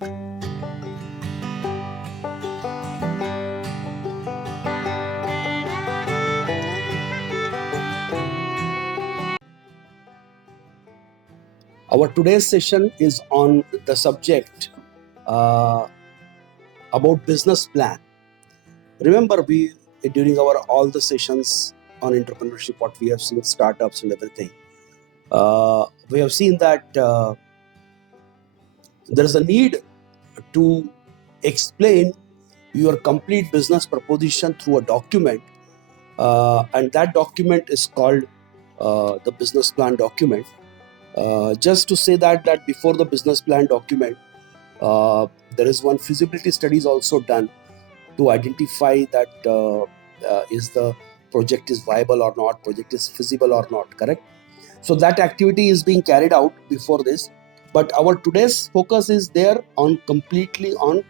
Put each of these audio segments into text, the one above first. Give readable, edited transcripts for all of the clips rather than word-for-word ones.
Our today's session is on the subject uh, about business plan. Remember, we during our all the sessions on entrepreneurship, what we have seen startups and everything, we have seen that there is a need to explain your complete business proposition through a document, and that document is called the business plan document. Just to say that before the business plan document, there is one feasibility study is also done to identify that is the project is viable or not, project is feasible or not, correct? So that activity is being carried out before this, but our today's focus is there on completely on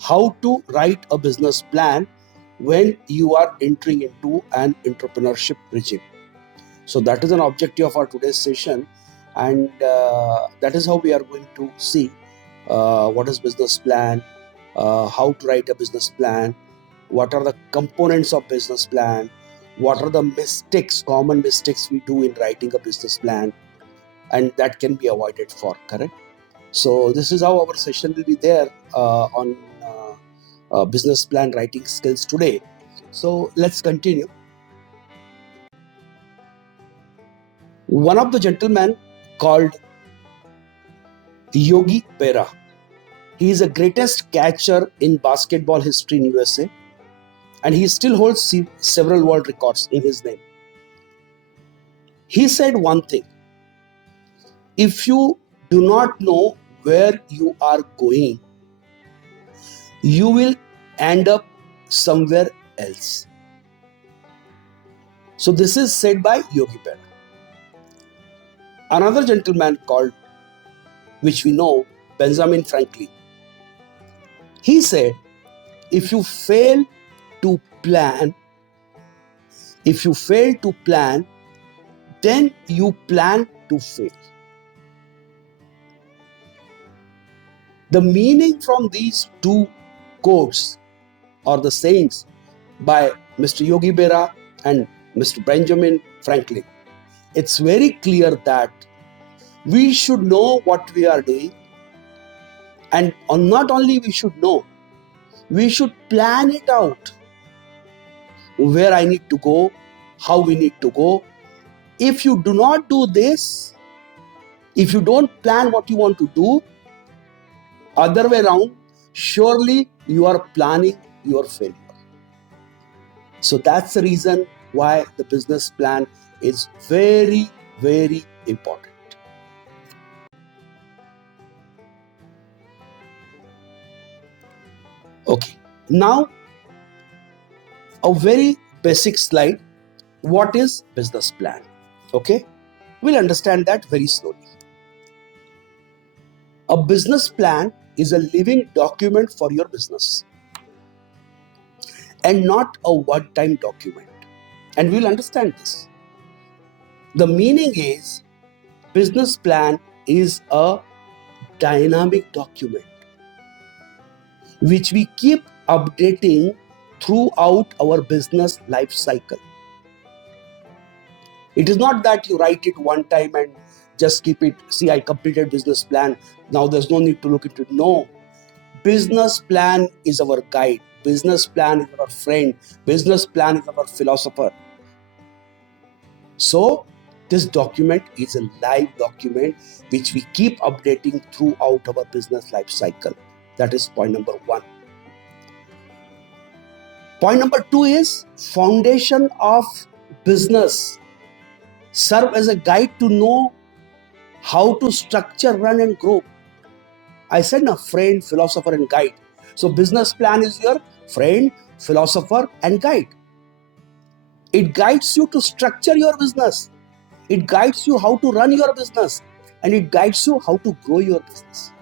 how to write a business plan when you are entering into an entrepreneurship regime. So that is an objective of our today's session, and that is how we are going to see what is business plan, how to write a business plan, what are the components of business plan, what are the common mistakes we do in writing a business plan, and that can be avoided for, correct? So this is how our session will be there on business plan writing skills today. So let's continue. One of the gentlemen called Yogi Berra. He is the greatest catcher in basketball history in USA, and he still holds several world records in his name. He said one thing: if you do not know where you are going, you will end up somewhere else. So this is said by Yogi Berra. Another gentleman called, which we know, Benjamin Franklin. He said, if you fail to plan, then you plan to fail. The meaning from these two quotes or the sayings by Mr. Yogi Berra and Mr. Benjamin Franklin, it's very clear that we should know what we are doing, and not only we should know, we should plan it out, where I need to go, how we need to go. If you do not do this, if you don't plan what you want to do, other way around, surely you are planning your failure. So that's the reason why the business plan is very, very important. Okay, now a very basic slide. What is business plan? Okay, we'll understand that very slowly. A business plan is a living document for your business and not a one-time document. And we'll understand this. The meaning is business plan is a dynamic document which we keep updating throughout our business life cycle. It is not that you write it one time and just keep it. See, I completed business plan. Now there's no need to look into it. No. Business plan is our guide. Business plan is our friend. Business plan is our philosopher. So this document is a live document which we keep updating throughout our business life cycle. That is point number one. Point number two is foundation of business. Serve as a guide to know how to structure, run and grow. I said na, friend, philosopher and guide. So business plan is your friend, philosopher and guide. It guides you to structure your business. It guides you how to run your business, and it guides you how to grow your business.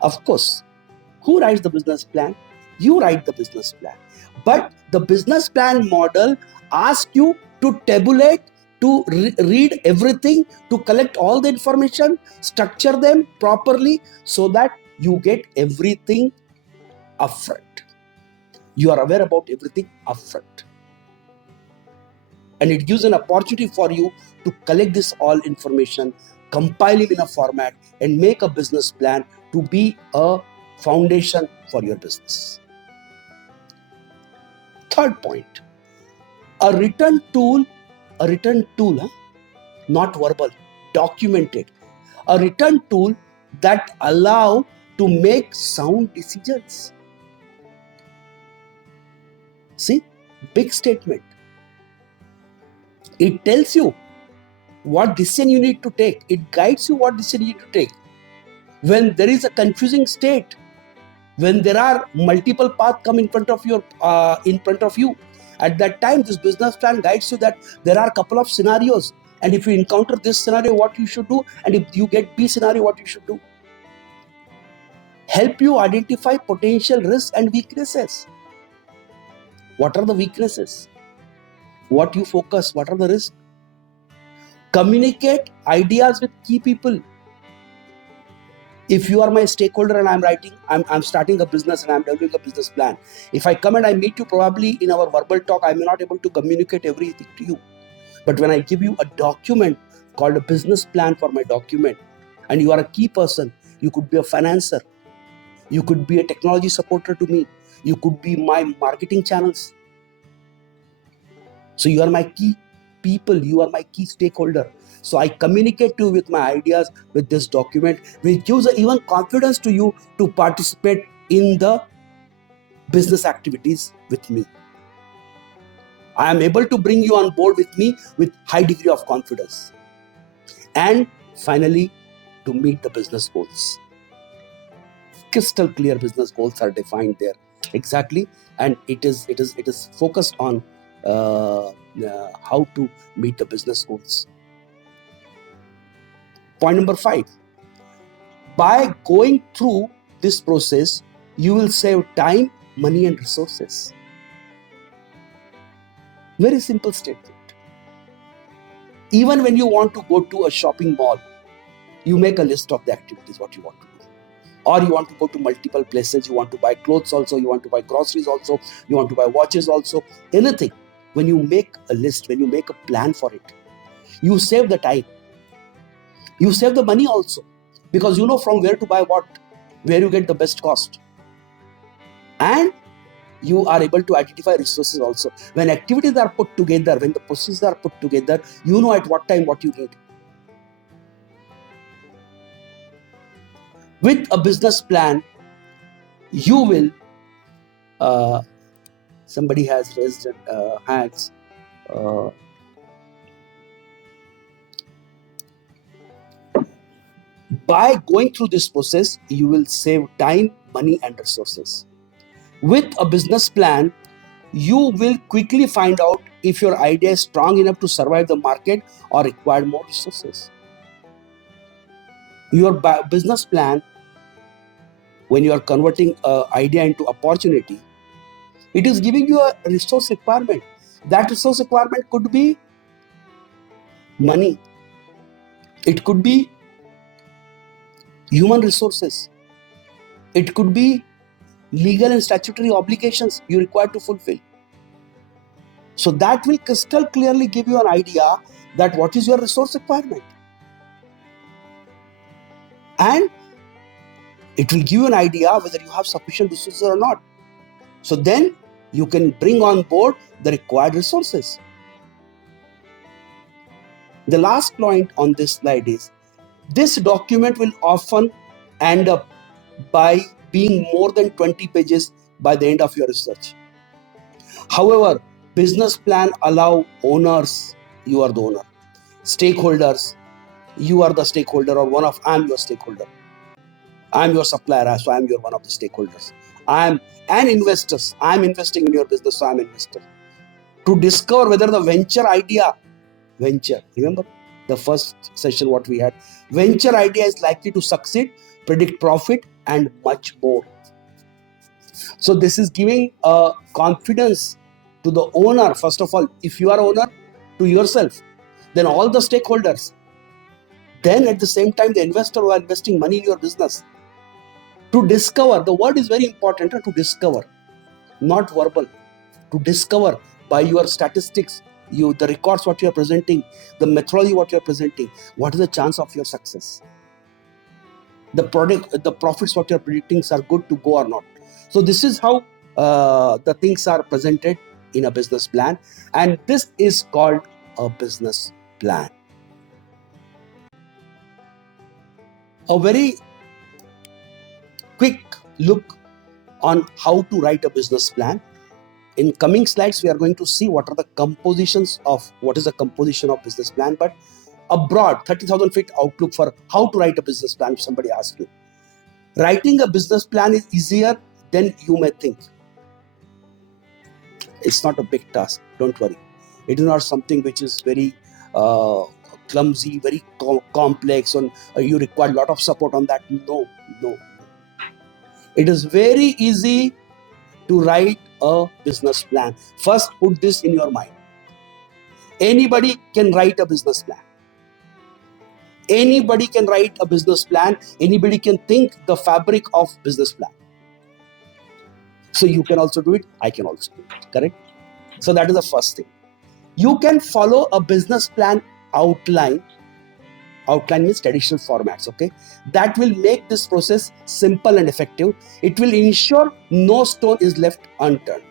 Of course, who writes the business plan? You write the business plan. But the business plan model asks you to tabulate to read everything, to collect all the information, structure them properly so that you get everything upfront. You are aware about everything upfront. And it gives an opportunity for you to collect this all information, compile it in a format, and make a business plan to be a foundation for your business. Third point, a written tool, not verbal, documented, a written tool that allow to make sound decisions. See, big statement. It tells you what decision you need to take. It guides you what decision you need to take. When there is a confusing state, when there are multiple paths come in front of you, at that time this business plan guides you that there are a couple of scenarios, and if you encounter this scenario, what you should do, and if you get B scenario, what you should do. Help you identify potential risks and weaknesses. What are the weaknesses? What you focus? What are the risks? Communicate ideas with key people. If you are my stakeholder and I'm starting a business and I'm developing a business plan. If I come and I meet you, probably in our verbal talk, I may not able to communicate everything to you. But when I give you a document called a business plan for my document, and you are a key person, you could be a financer, you could be a technology supporter to me, you could be my marketing channels. So you are my key people, you are my key stakeholder. So I communicate to you with my ideas with this document, which gives even confidence to you to participate in the business activities with me. I am able to bring you on board with me with high degree of confidence. And finally, to meet the business goals. Crystal clear business goals are defined there exactly, and it is focused on how to meet the business goals. Point number 5. By going through this process, you will save time, money, and resources. Very simple statement. Even when you want to go to a shopping mall, you make a list of the activities, what you want to do. Or you want to go to multiple places, you want to buy clothes also, you want to buy groceries also, you want to buy watches also, anything. When you make a list, when you make a plan for it, you save the time. You save the money also, because you know from where to buy what, where you get the best cost. And you are able to identify resources also. When activities are put together, when the processes are put together, you know at what time what you need. With a business plan, you will, somebody has raised hands. By going through this process, you will save time, money, and resources. With a business plan, you will quickly find out if your idea is strong enough to survive the market or require more resources. Your business plan, when you are converting an idea into opportunity, it is giving you a resource requirement. That resource requirement could be money. It could be human resources. It could be legal and statutory obligations you require to fulfill. So that will crystal clearly give you an idea that what is your resource requirement. And it will give you an idea whether you have sufficient resources or not. So then you can bring on board the required resources. The last point on this slide is, this document will often end up by being more than 20 pages by the end of your research. However, business plan allow owners, you are the owner, stakeholders, you are the stakeholder, or I'm your stakeholder. I'm your supplier, so I'm your one of the stakeholders. And investors, I'm investing in your business, so I'm an investor. To discover whether the venture, remember the first session what we had, venture idea is likely to succeed, predict profit, and much more. So this is giving a confidence to the owner, first of all, if you are owner, to yourself, then all the stakeholders, then at the same time the investor who are investing money in your business, to discover, the word is very important, to discover, not verbal, to discover by your statistics, the records what you are presenting, the methodology what you are presenting, what is the chance of your success, the product, the profits what you are predicting are good to go or not. So this is how the things are presented in a business plan, and this is called a business plan. A very quick look on how to write a business plan. In coming slides, we are going to see what is the composition of business plan, but a broad 30,000 feet outlook for how to write a business plan. If somebody asks you, writing a business plan is easier than you may think. It's not a big task. Don't worry. It is not something which is very clumsy, very complex, and you require a lot of support on that. No. It is very easy to write a business plan. First, put this in your mind. Anybody can write a business plan. Anybody can write a business plan. Anybody can think the fabric of business plan. So you can also do it. I can also do it. Correct? So that is the first thing. You can follow a business plan outline. Outline means traditional formats. Okay, that will make this process simple and effective. It will ensure no stone is left unturned.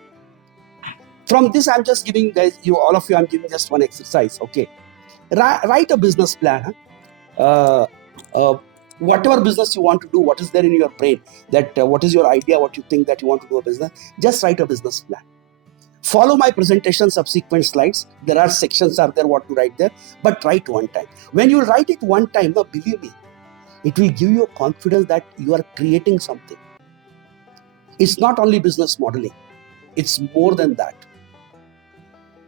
From this, I'm just giving guys, all of you, I'm giving just one exercise. Okay, write a business plan. Whatever business you want to do, what is there in your brain, that what is your idea, what you think that you want to do a business, just write a business plan. Follow my presentation subsequent slides. There are sections are there what to write there, but write one time. When you write it one time, now believe me, it will give you confidence that you are creating something. It's not only business modeling, it's more than that.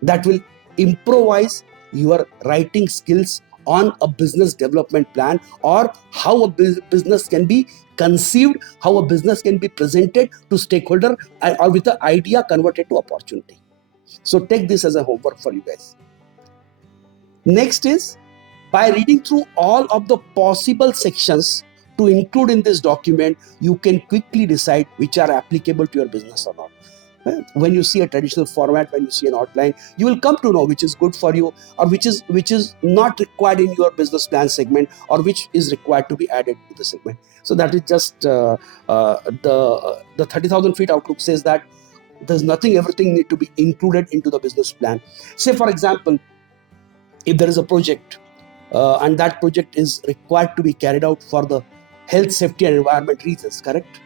That will improvise your writing skills on a business development plan, or how a business can be conceived, how a business can be presented to stakeholder, or with the idea converted to opportunity. So take this as a homework for you guys. Next is, by reading through all of the possible sections to include in this document, you can quickly decide which are applicable to your business or not. When you see a traditional format, when you see an outline, you will come to know which is good for you, or which is not required in your business plan segment, or which is required to be added to the segment. So that is just the 30,000 feet outlook says that there's nothing, everything need to be included into the business plan. Say for example, if there is a project and that project is required to be carried out for the health, safety and environment reasons, correct?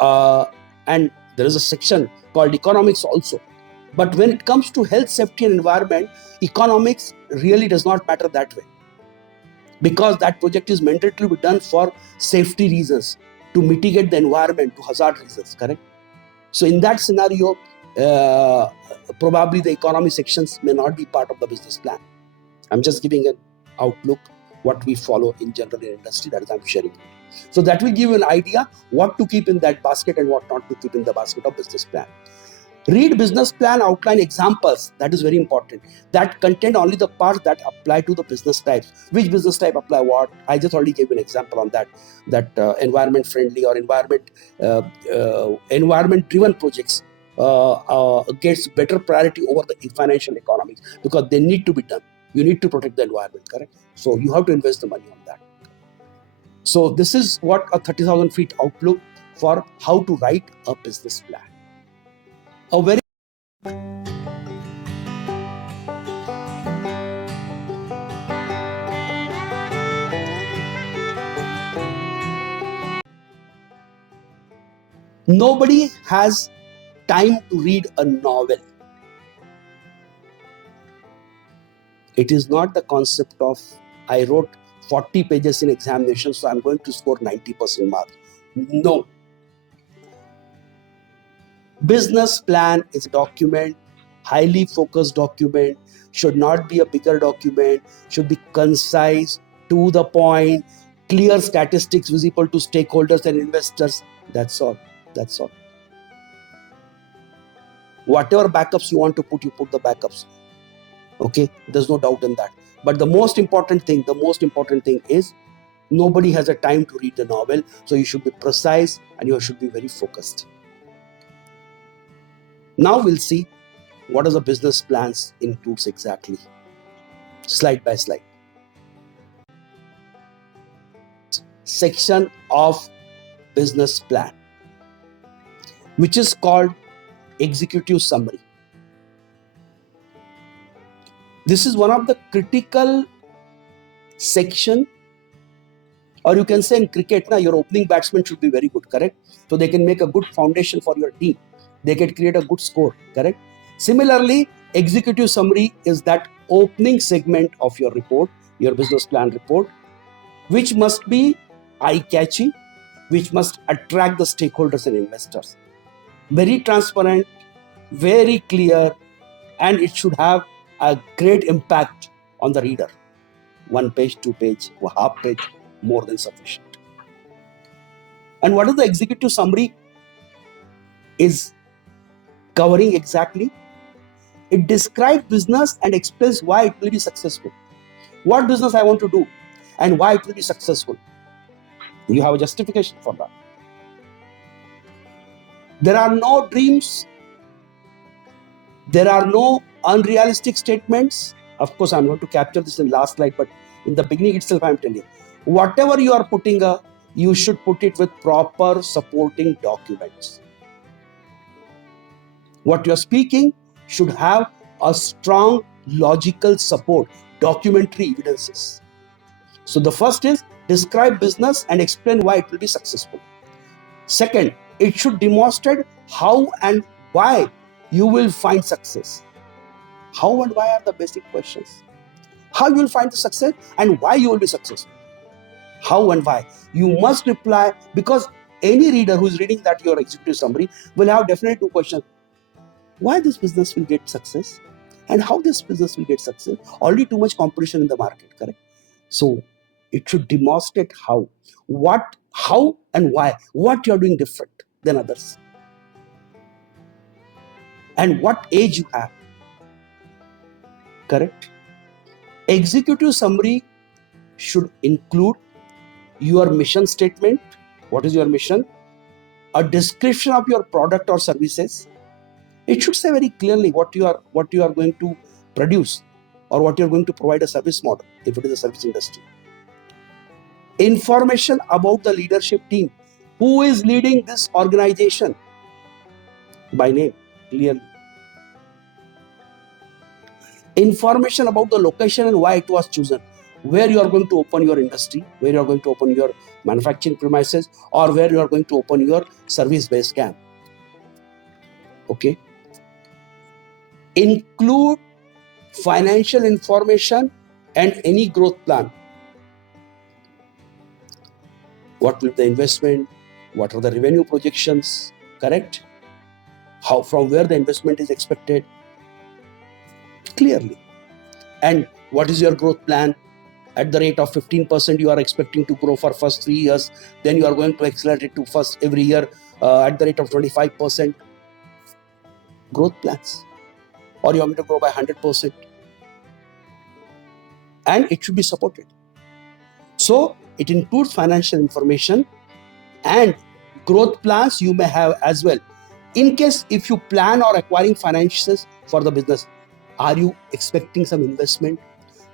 And there is a section called economics also. But when it comes to health, safety and environment, economics really does not matter that way, because that project is mandated to be done for safety reasons, to mitigate the environment, to hazard reasons, correct? So in that scenario, probably the economy sections may not be part of the business plan. I'm just giving an outlook what we follow in general in industry, that is I'm sharing. So that will give you an idea what to keep in that basket and what not to keep in the basket of business plan. Read business plan outline examples. That is very important. That contain only the parts that apply to the business types. Which business type apply what? I just already gave an example on that. That environment friendly or environment driven projects gets better priority over the financial economics, because they need to be done. You need to protect the environment, correct? So you have to invest the money on that. So this is what a 30,000 feet outlook for how to write a business plan. A very nobody has time to read a novel. It is not the concept of I wrote 40 pages in examination, so I'm going to score 90% marks. No. Business plan is a document, highly focused document, should not be a bigger document, should be concise, to the point, clear statistics visible to stakeholders and investors. That's all. That's all. Whatever backups you want to put, you put the backups. Okay, there's no doubt in that. But the most important thing is nobody has a time to read the novel, so you should be precise and you should be very focused. Now we'll see what are the business plans includes exactly, slide by slide. Section of business plan, which is called executive summary. This is one of the critical section, or you can say in cricket, your opening batsman should be very good, correct? So they can make a good foundation for your team. They can create a good score, correct? Similarly, executive summary is that opening segment of your report, your business plan report, which must be eye-catchy, which must attract the stakeholders and investors. Very transparent, very clear, and it should have a great impact on the reader. 1 page, 2 page, or half page, more than sufficient. And what is the executive summary is covering exactly? It describes business and explains why it will be successful. What business I want to do and why it will be successful. You have a justification for that. There are no dreams. There are no unrealistic statements. Of course, I'm going to capture this in last slide, but in the beginning itself, I'm telling you, whatever you are putting, you should put it with proper supporting documents. What you're speaking should have a strong logical support, documentary evidences. So the first is describe business and explain why it will be successful. Second, it should demonstrate how and why you will find success. How and why are the basic questions. How you will find the success and why you will be successful. How and why. You must reply, because any reader who is reading that your executive summary will have definitely two questions. Why this business will get success and how this business will get success. Already too much competition in the market, correct? So it should demonstrate how and why, what you are doing different than others, and what age you have, correct? Executive summary should include your mission statement. What is your mission? A description of your product or services. It should say very clearly what you are going to produce or what you are going to provide a service model if it is a service industry. Information about the leadership team. Who is leading this organization? By name, clearly. Information about the location and why it was chosen. Where you are going to open your industry, where you are going to open your manufacturing premises, or where you are going to open your service-based camp. Okay. Include financial information and any growth plan. What will be the investment? What are the revenue projections? Correct? How, from where the investment is expected? Clearly. And what is your growth plan? At the rate of 15% you are expecting to grow for first 3 years, then you are going to accelerate it to first every year at the rate of 25% growth plans, or you want me to grow by 100%, and it should be supported. So it includes financial information and growth plans you may have as well. In case if you plan or acquiring finances for the business, are you expecting some investment?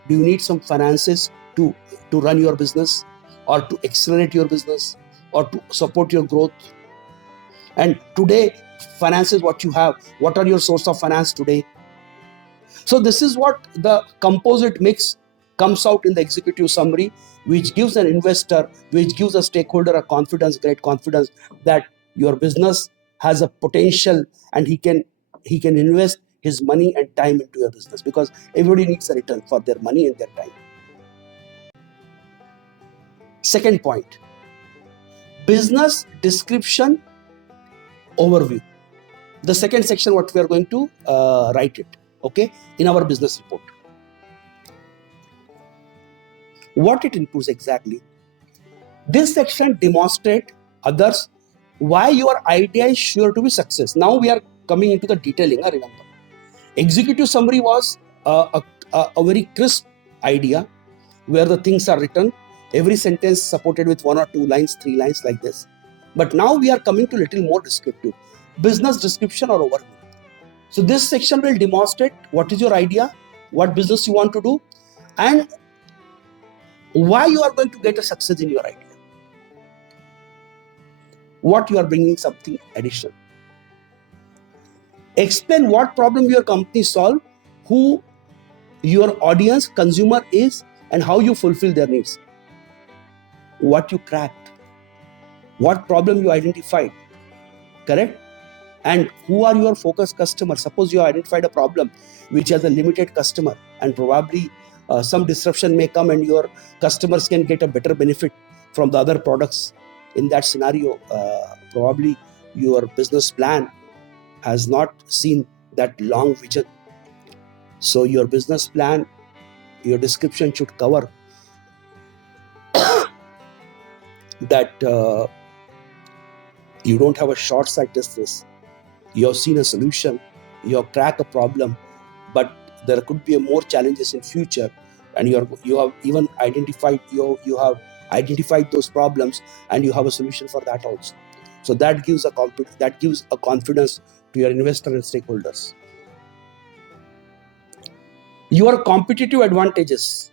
Do you need some finances to run your business or to accelerate your business or to support your growth? And today, finances, what you have, what are your source of finance today? So this is what the composite mix comes out in the executive summary, which gives an investor, which gives a stakeholder a confidence, great confidence that your business has a potential and he can invest his money and time into your business, because everybody needs a return for their money and their time. Second point, business description overview. The second section, what we are going to write it, okay, in our business report. What it includes exactly? This section demonstrates others why your idea is sure to be success. Now we are coming into the detailing. Remember, executive summary was a very crisp idea where the things are written, every sentence supported with 1 or 2 lines, 3 lines like this. But now we are coming to little more descriptive, business description or overview. So this section will demonstrate what is your idea, what business you want to do, and why you are going to get a success in your idea. What you are bringing something additional. Explain what problem your company solve, who your audience, consumer is, and how you fulfill their needs. What you cracked, what problem you identified, correct? And who are your focus customers? Suppose you identified a problem which has a limited customer, and probably some disruption may come and your customers can get a better benefit from the other products. In that scenario, probably your business plan has not seen that long vision. So your business plan, your description should cover that you don't have a short-sightedness. You have seen a solution, you have cracked a problem, but there could be more challenges in future, and you have even identified those problems, and you have a solution for that also. So that gives a confidence to your investor and stakeholders. Your competitive advantages.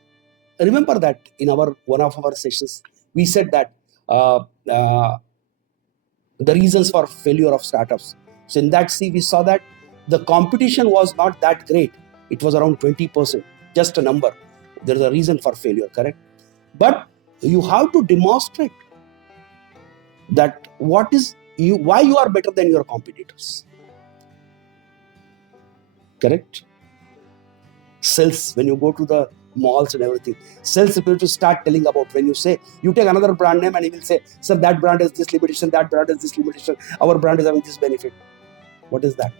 Remember that in one of our sessions we said that the reasons for failure of startups. So in that we saw that the competition was not that great. It was around 20%, just a number. There's a reason for failure, correct? But you have to demonstrate that why you are better than your competitors, correct? Sales, when you go to the malls and everything, sales people to start telling about, when you say, you take another brand name and he will say, sir, that brand has this limitation, that brand has this limitation, our brand is having this benefit. What is that?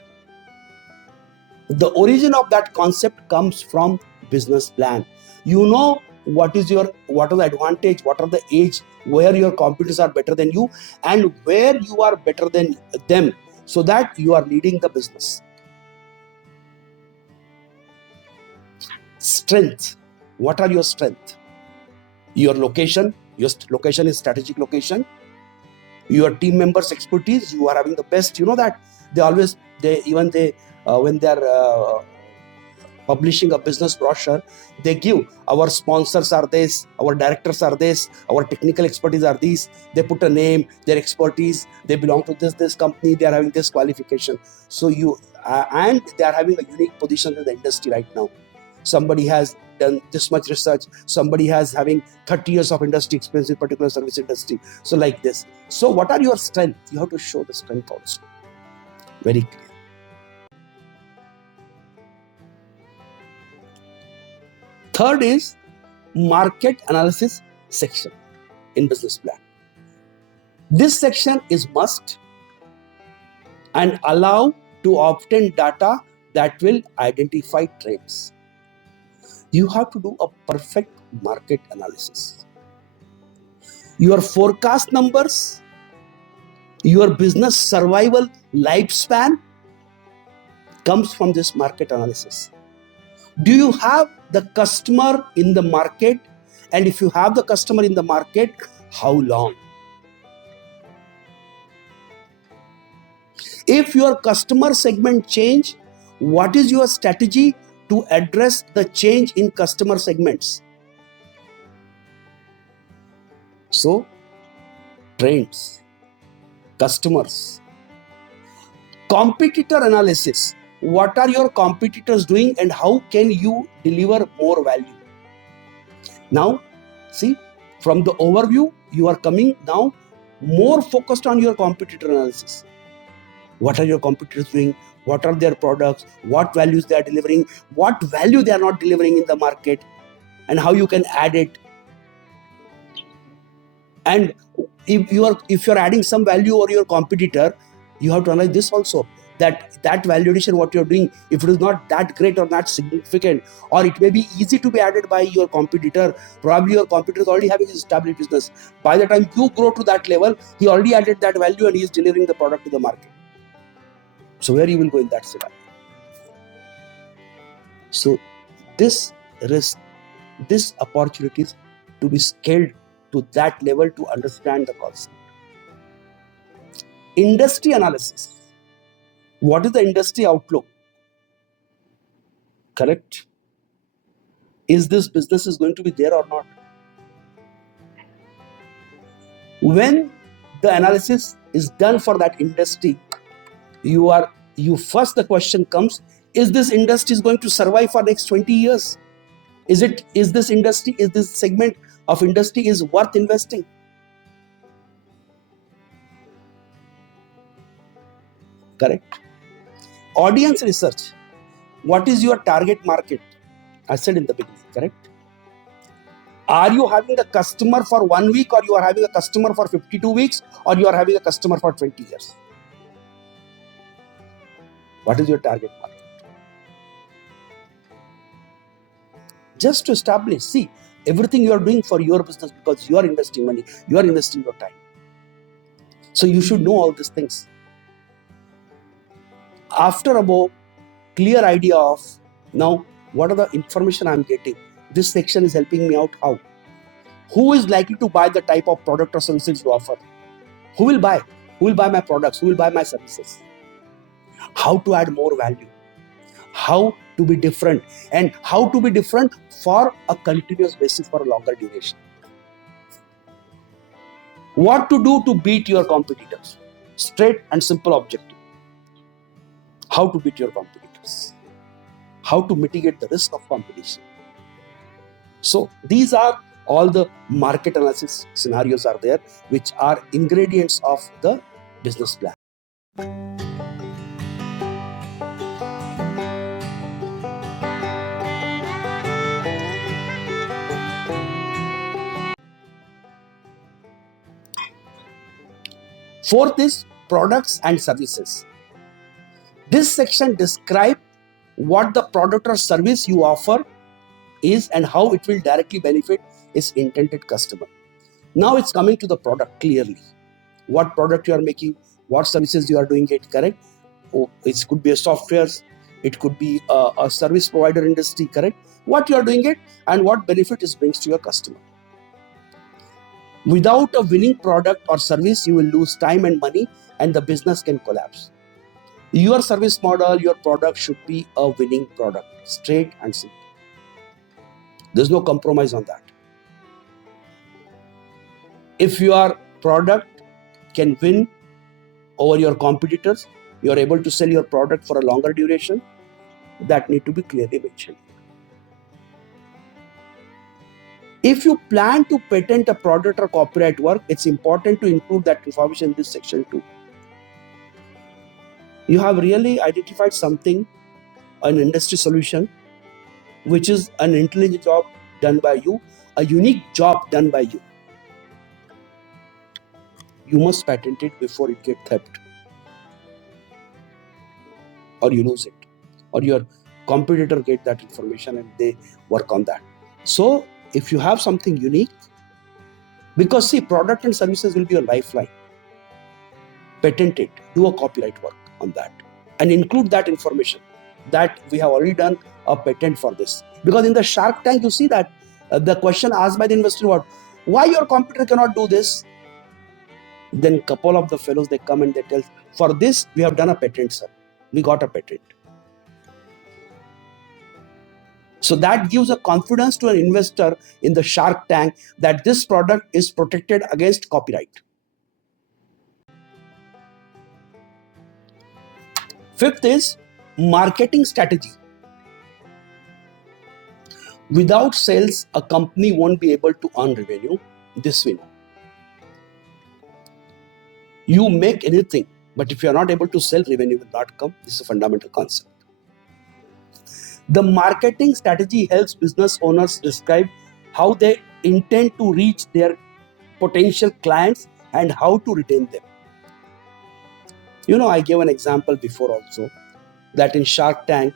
The origin of that concept comes from business plan. You know what are the advantage, what are the edge, where your competitors are better than you, and where you are better than them, so that you are leading the business. Strength. What are your strengths? Your location. Your location is strategic location. Your team members' expertise. You are having the best. You know that when they are publishing a business brochure, they give, our sponsors are this, our directors are this, our technical expertise are these. They put a name, their expertise, they belong to this company, they are having this qualification. So and they are having a unique position in the industry right now. Somebody has done this much research, somebody has having 30 years of industry experience in particular service industry. So like this. So what are your strengths? You have to show the strength also. Very clear. Third is market analysis section in business plan. This section is must and allow to obtain data that will identify trends. You have to do a perfect market analysis. Your forecast numbers, your business survival lifespan comes from this market analysis. Do you have the customer in the market? And if you have the customer in the market, how long? If your customer segment change, what is your strategy to address the change in customer segments? So, trends, customers. Competitor analysis. What are your competitors doing and how can you deliver more value? Now, see, from the overview, you are coming now more focused on your competitor analysis. What are your competitors doing? What are their products? What values they are delivering? What value they are not delivering in the market? And how you can add it? And if you are adding some value over your competitor, you have to analyze this also. That value addition, what you're doing, if it is not that great or not significant, or it may be easy to be added by your competitor, probably your competitor is already having his established business. By the time you grow to that level, he already added that value and he is delivering the product to the market. So where you will go in that scenario? So this risk these opportunities to be scaled to that level to understand the concept. Industry analysis. What is the industry outlook? Correct? Is this business is going to be there or not? When the analysis is done for that industry, you first the question comes, is this industry is going to survive for next 20 years? Is this segment of industry is worth investing? Correct? Audience research. What is your target market? I said in the beginning, correct? Are you having a customer for 1 week, or you are having a customer for 52 weeks, or you are having a customer for 20 years? What is your target market? Just to establish, see, everything you are doing for your business because you are investing money, you are investing your time. So you should know all these things. After about clear idea of now what are the information I'm getting, this section is helping me out how? Who is likely to buy the type of product or services you offer? Who will buy? Who will buy my products? Who will buy my services? How to add more value? How to be different? And how to be different for a continuous basis for a longer duration? What to do to beat your competitors? Straight and simple objective. How to beat your competitors? How to mitigate the risk of competition? So these are all the market analysis scenarios are there, which are ingredients of the business plan. Fourth is products and services. This section describes what the product or service you offer is and how it will directly benefit its intended customer. Now it's coming to the product clearly. What product you are making, what services you are doing it, correct? It could be a software, it could be a service provider industry, correct? What you are doing it and what benefit it brings to your customer. Without a winning product or service, you will lose time and money and the business can collapse. Your service model, your product should be a winning product, straight and simple. There's no compromise on that. If your product can win over your competitors, you are able to sell your product for a longer duration, that need to be clearly mentioned. If you plan to patent a product or copyright work, it's important to include that information in this section too. You have really identified something, an industry solution, which is an intelligent job done by you, a unique job done by you. You must patent it before it gets theft, or you lose it, or your competitor get that information and they work on that. So if you have something unique, because see, product and services will be your lifeline. Patent it, do a copyright work on that, and include that information that we have already done a patent for this. Because in the Shark Tank, you see that the question asked by the investor was, why your competitor cannot do this? Then couple of the fellows, they come and they tell, for this we have done a patent, sir. We got a patent. So that gives a confidence to an investor in the Shark Tank that this product is protected against copyright. Fifth is marketing strategy. Without sales, a company won't be able to earn revenue. This we know. You make anything, but if you are not able to sell, revenue will not come. This is a fundamental concept. The marketing strategy helps business owners describe how they intend to reach their potential clients and how to retain them. I gave an example before also that in Shark Tank,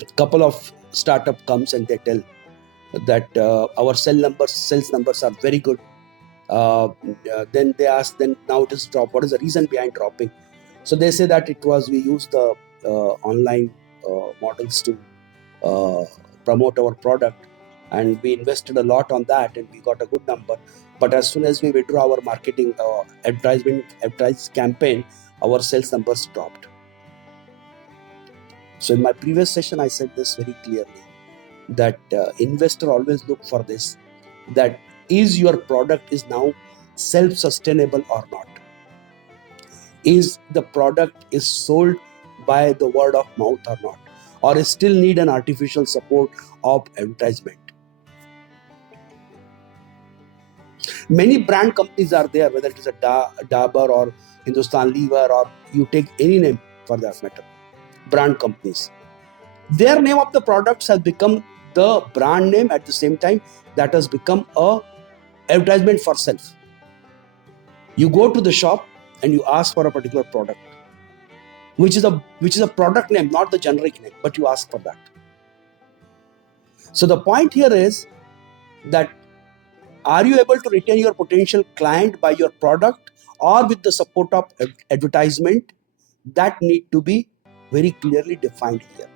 a couple of startup comes and they tell that our sales numbers are very good. Then they ask, then now it is dropped. What is the reason behind dropping? So they say that we use the online models to promote our product, and we invested a lot on that and we got a good number. But as soon as we withdraw our marketing advertised campaign, our sales numbers dropped. So in my previous session, I said this very clearly, that investor always look for this, that is your product is now self-sustainable or not? Is the product is sold by the word of mouth or not? Or is still need an artificial support of advertisement? Many brand companies are there, whether it is a Dabur or Hindustan Lever, or you take any name for that matter, brand companies. Their name of the products has become the brand name. At the same time, that has become a advertisement for self. You go to the shop and you ask for a particular product, which is a product name, not the generic name, but you ask for that. So the point here is that, are you able to retain your potential client by your product or with the support of advertisement? That need to be very clearly defined here.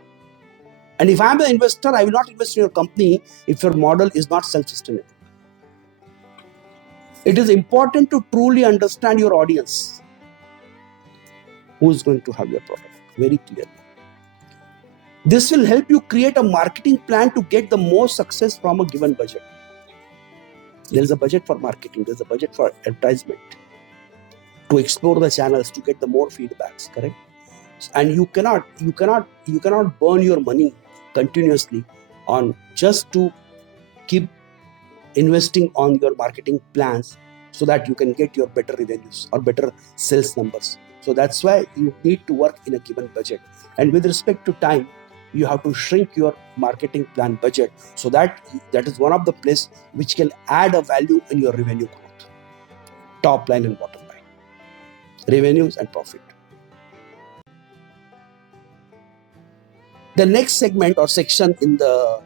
And if I'm an investor, I will not invest in your company if your model is not self-sustainable. It is important to truly understand your audience, who is going to have your product very clearly. This will help you create a marketing plan to get the most success from a given budget. There is a budget for marketing, there's a budget for advertisement, to explore the channels, to get the more feedbacks, correct? And you cannot burn your money continuously on just to keep investing on your marketing plans so that you can get your better revenues or better sales numbers. So that's why you need to work in a given budget. And with respect to time, you have to shrink your marketing plan budget, so that is one of the place which can add a value in your revenue growth, top line and bottom line, revenues and profit. The next segment or section in the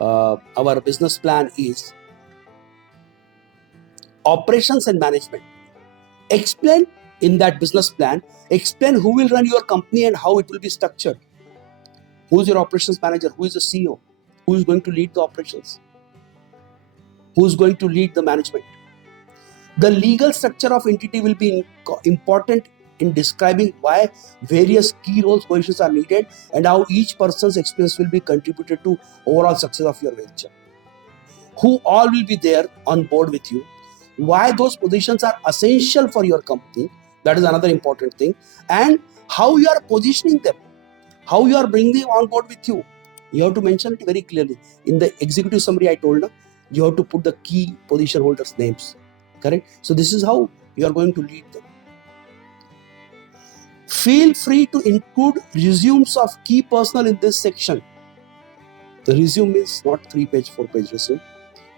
our business plan is operations and management. Explain in that business plan, explain who will run your company and how it will be structured. Who is your operations manager? Who is the CEO? Who is going to lead the operations? Who is going to lead the management? The legal structure of entity will be important in describing why various key roles, positions are needed, and how each person's experience will be contributed to overall success of your venture. Who all will be there on board with you, why those positions are essential for your company, that is another important thing, and how you are positioning them, how you are bringing them on board with you. You have to mention it very clearly. In the executive summary I told, you have to put the key position holders' names, correct? So this is how you are going to lead them. Feel free to include resumes of key personnel in this section. The resume is not 3-page, 4-page resume,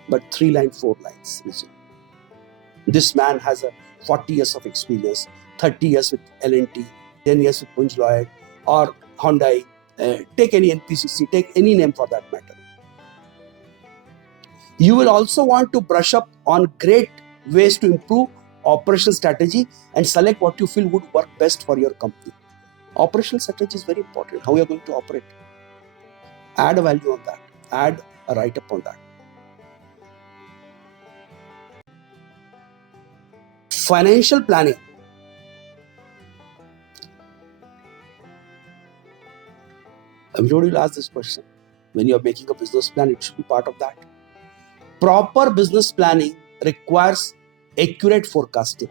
but 3 lines, 4 lines resume. This man has a 40 years of experience, 30 years with L&T, 10 years with Punj Lloyd or Hyundai, take any NPCC, take any name for that matter. You will also want to brush up on great ways to improve operational strategy and select what you feel would work best for your company. Operational strategy is very important. How you are going to operate. Add a value on that. Add a write-up on that. Financial planning. Everybody will ask this question. When you are making a business plan, it should be part of that. Proper business planning requires accurate forecasting.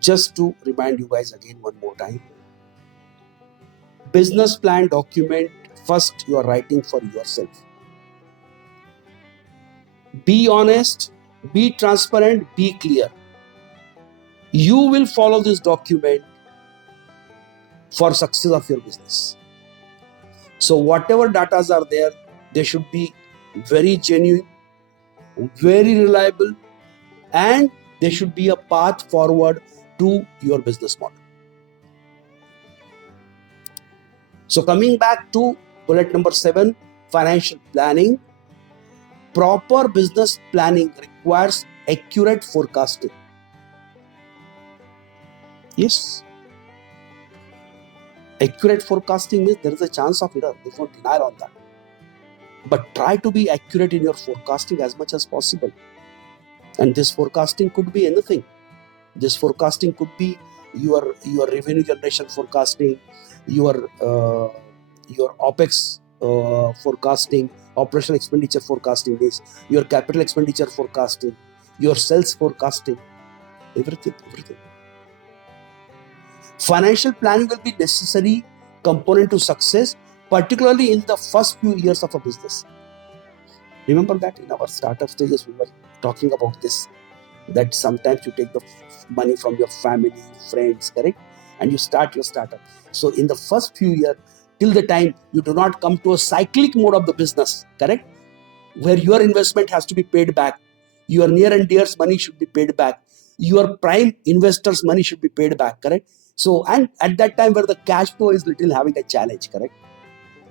Just to remind you guys again one more time, business plan document first you are writing for yourself. Be honest, be transparent, be clear. You will follow this document for success of your business. So whatever data are there, they should be very genuine, very reliable, and there should be a path forward to your business model. So coming back to bullet number 7, financial planning. Proper business planning requires accurate forecasting. Yes. Accurate forecasting means there is a chance of error. There is no denial on that. but try to be accurate in your forecasting as much as possible. And this forecasting could be anything. This forecasting could be your revenue generation forecasting, your OPEX forecasting, operational expenditure forecasting is your capital expenditure forecasting, your sales forecasting, everything. Financial planning will be necessary component to success, particularly in the first few years of a business. Remember that in our startup stages we were talking about this, that sometimes you take the money from your family, friends, correct, and you start your startup. So in the first few years, till the time you do not come to a cyclic mode of the business, correct, where your investment has to be paid back, your near and dear's money should be paid back, your prime investors' money should be paid back, correct. So, and at that time where the cash flow is little having a challenge, correct.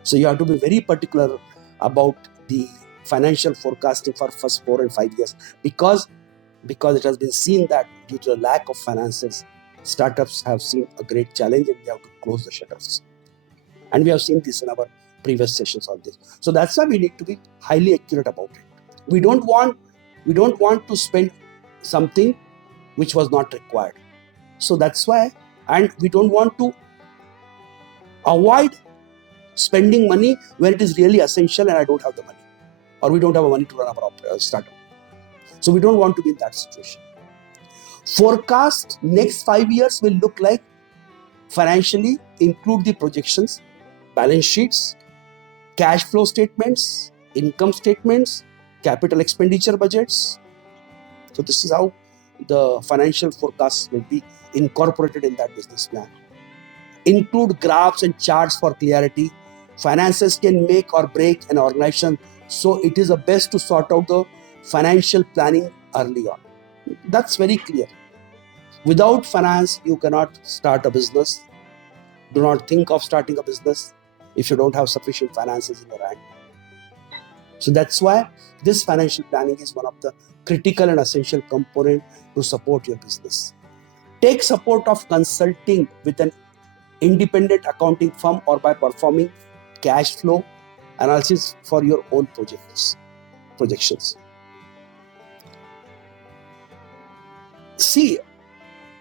So you have to be very particular about the financial forecasting for first 4 and 5 years, because it has been seen that due to the lack of finances, startups have seen a great challenge and they have to close the shutters. And we have seen this in our previous sessions on this. So that's why we need to be highly accurate about it. We don't want to spend something which was not required. So that's why, and we don't want to avoid spending money when it is really essential and I don't have the money, or we don't have money to run our startup. So we don't want to be in that situation. Forecast next 5 years will look like financially, include the projections, balance sheets, cash flow statements, income statements, capital expenditure budgets. So this is how the financial forecasts will be incorporated in that business plan. Include graphs and charts for clarity. Finances can make or break an organization, so it is the best to sort out the financial planning early on. That's very clear. Without finance, you cannot start a business. Do not think of starting a business if you don't have sufficient finances in your hand. So that's why this financial planning is one of the critical and essential component to support your business. Take support of consulting with an independent accounting firm or by performing cash flow analysis for your own projections. See,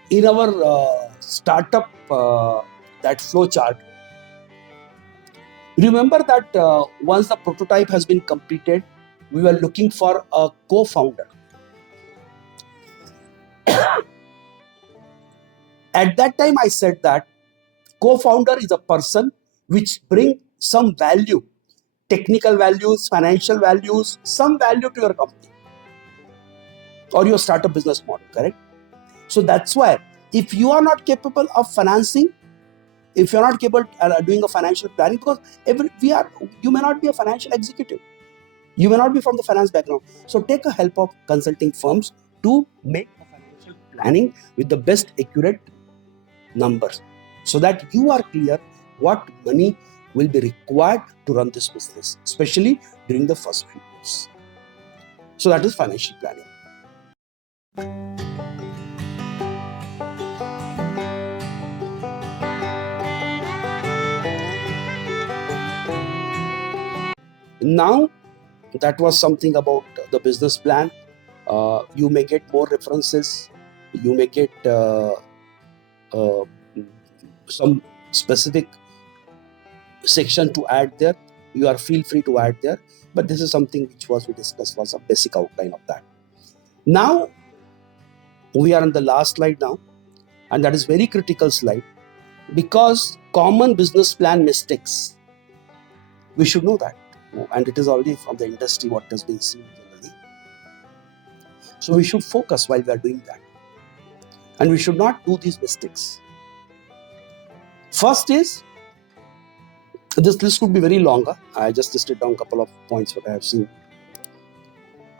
in our startup, that flow chart, remember that once the prototype has been completed, we were looking for a co-founder. At that time, I said that co-founder is a person which brings some value, technical values, financial values, some value to your company or your startup business model, correct? So that's why if you are not capable of financing, if you're not capable of doing a financial planning, because you may not be a financial executive, you may not be from the finance background. So take a help of consulting firms to make a financial planning with the best accurate numbers, so that you are clear what money will be required to run this business, especially during the first few years. So that is financial planning. Now, that was something about the business plan. You may get more references, you may get some specific section to add there. You are feel free to add there, but this is something which we discussed was a basic outline of that. Now we are on the last slide now, and that is very critical slide, because common business plan mistakes, we should know that, and it is already from the industry what has been seen generally. So we should focus while we are doing that, and we should not do these mistakes. First is, this list would be very longer. I just listed down a couple of points what I have seen.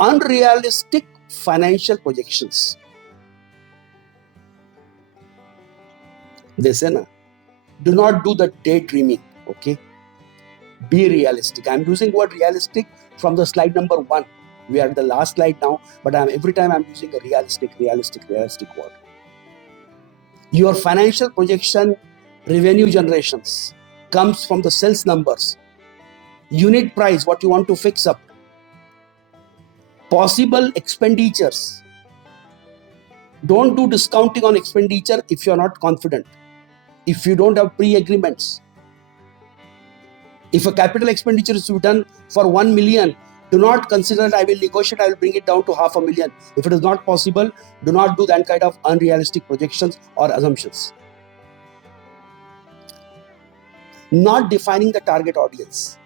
Unrealistic financial projections. They say, na, do not do the daydreaming, okay? Be realistic. I'm using word realistic from the slide number 1. We are at the last slide now, but every time I'm using a realistic word. Your financial projection, revenue generations comes from the sales numbers. unit price, what you want to fix up, possible expenditures. Don't do discounting on expenditure if you are not confident, if you don't have pre-agreements. If a capital expenditure is to be done for 1 million, do not consider that I will negotiate, I will bring it down to 500,000. If it is not possible, do not do that kind of unrealistic projections or assumptions. Not defining the target audience.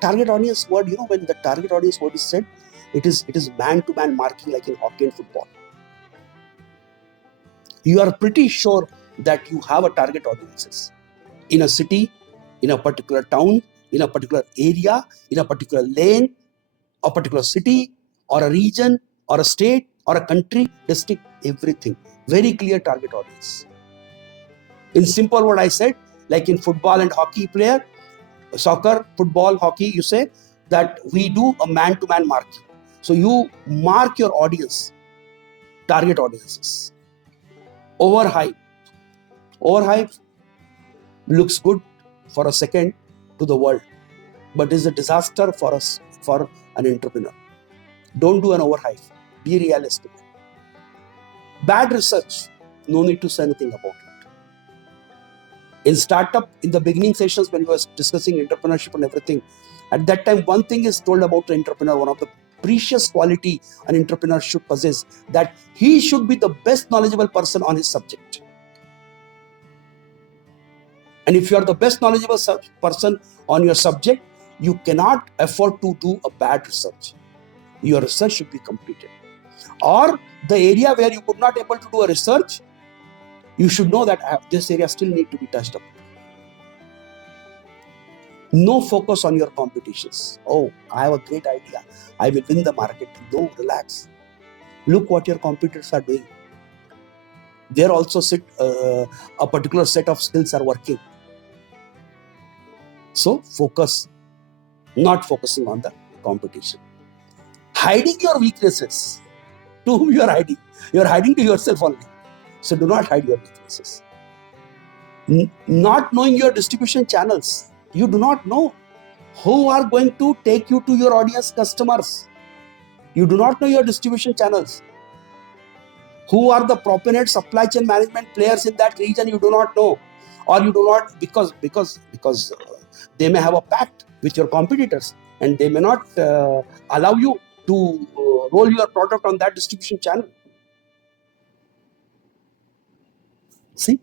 Target audience word, when the target audience word is said, it is man-to-man marking like in hockey and football. You are pretty sure that you have a target audiences in a city, in a particular town, in a particular area, in a particular lane, a particular city or a region or a state or a country, district, everything. Very clear target audience. In simple word I said, like in football and hockey player, soccer, football, hockey, you say that we do a man-to-man marking. So you mark your audience, target audiences. Overhype. Overhype looks good for a second to the world, but is a disaster for us, for an entrepreneur. Don't do an overhype. Be realistic. Bad research, no need to say anything about it. In startup, in the beginning sessions when we were discussing entrepreneurship and everything, at that time one thing is told about the entrepreneur, one of the precious quality an entrepreneur should possess, that he should be the best knowledgeable person on his subject. And if you are the best knowledgeable person on your subject, you cannot afford to do a bad research. Your research should be completed. Or the area where you could not able to do a research, you should know that this area still need to be touched up. No focus on your competitions. Oh, I have a great idea, I will win the market. No, relax. Look what your competitors are doing. There also a particular set of skills are working. So focus, not focusing on the competition. Hiding your weaknesses. To whom you are hiding? You are hiding to yourself only. So do not hide your weaknesses. Not knowing your distribution channels. You do not know who are going to take you to your audience customers. You do not know your distribution channels. Who are the proponent supply chain management players in that region, you do not know. Or you do not, because they may have a pact with your competitors and they may not allow you to roll your product on that distribution channel. See?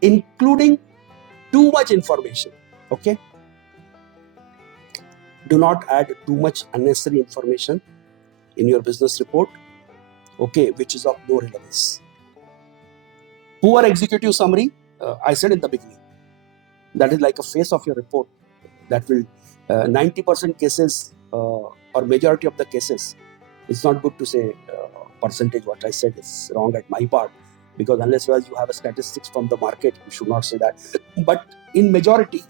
Including too much information. Okay? Do not add too much unnecessary information in your business report, okay, which is of no relevance. Poor executive summary, I said in the beginning, that is like a face of your report. That will 90% cases or majority of the cases, it's not good to say percentage. What I said is wrong at my part, because unless you have a statistics from the market, you should not say that. But in majority,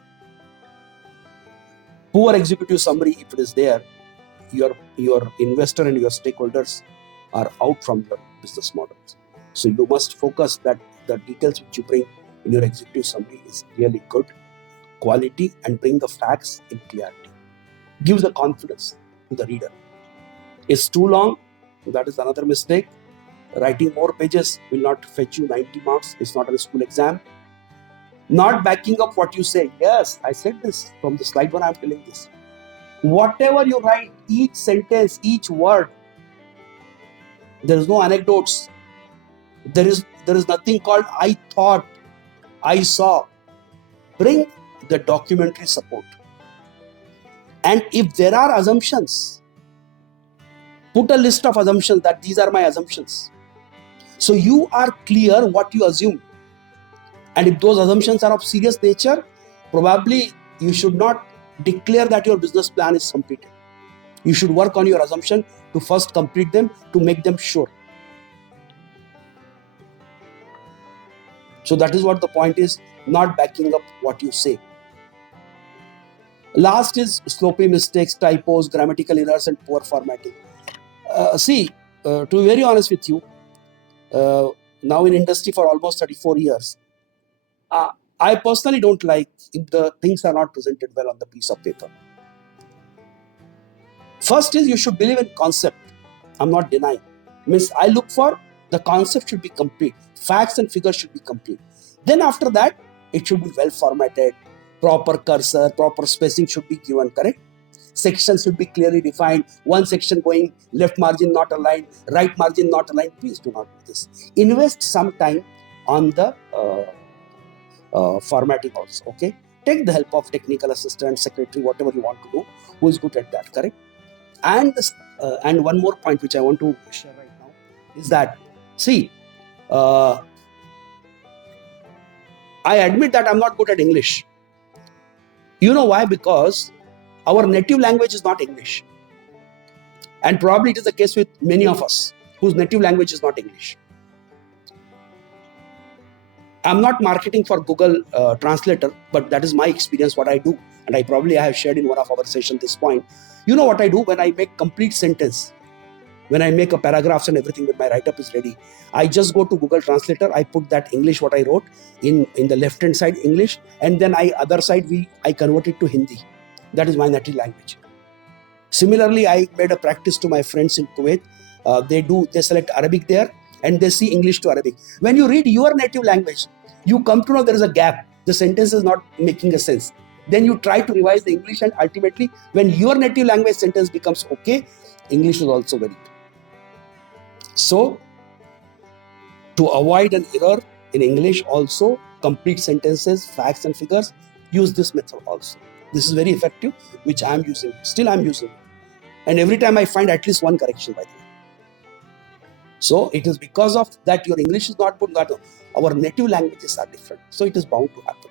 poor executive summary, if it is there, your investor and your stakeholders are out from your business models. So you must focus that the details which you bring in your executive summary is really good quality and bring the facts in clarity. Gives the confidence to the reader. It's too long, that is another mistake. Writing more pages will not fetch you 90 marks. It's not a school exam. Not backing up what you say. Yes, I said this from the slide when I'm telling this. Whatever you write, each sentence, each word, there is no anecdotes. There is nothing called I thought, I saw. Bring the documentary support. And if there are assumptions, put a list of assumptions that these are my assumptions. So you are clear what you assume. And if those assumptions are of serious nature, probably you should not declare that your business plan is completed. You should work on your assumption to first complete them, to make them sure. So that is what the point is, not backing up what you say. Last is sloppy mistakes, typos, grammatical errors, and poor formatting. To be very honest with you, now in industry for almost 34 years, I personally don't like if the things are not presented well on the piece of paper. First is you should believe in concept. I'm not denying. Means I look for the concept should be complete. Facts and figures should be complete. Then after that, it should be well formatted. Proper cursor, proper spacing should be given, correct? Sections should be clearly defined. One section going left margin not aligned, right margin not aligned. Please do not do this. Invest some time on the formatting also. Okay. Take the help of technical assistant, secretary, whatever you want to do, who is good at that, correct? And one more point which I want to share right now is that, see, I admit that I'm not good at English. You know why? Because our native language is not English. And probably it is the case with many of us whose native language is not English. I'm not marketing for Google Translator, but that is my experience, what I do. And I probably have shared in one of our sessions this point. You know what I do when I make complete sentence? When I make a paragraphs and everything when my write-up is ready, I just go to Google Translator, I put that English what I wrote in the left-hand side English, and then other side I convert it to Hindi. That is my native language. Similarly, I made a practice to my friends in Kuwait. They select Arabic there and they see English to Arabic. When you read your native language, you come to know there is a gap. The sentence is not making a sense. Then you try to revise the English, and ultimately, when your native language sentence becomes okay, English is also very good. So, to avoid an error in English also, complete sentences, facts and figures, use this method also. This is very effective, which I am using. Still I am using it. And every time I find at least one correction, by the way. So it is because of that your English is not good, our native languages are different. So it is bound to happen.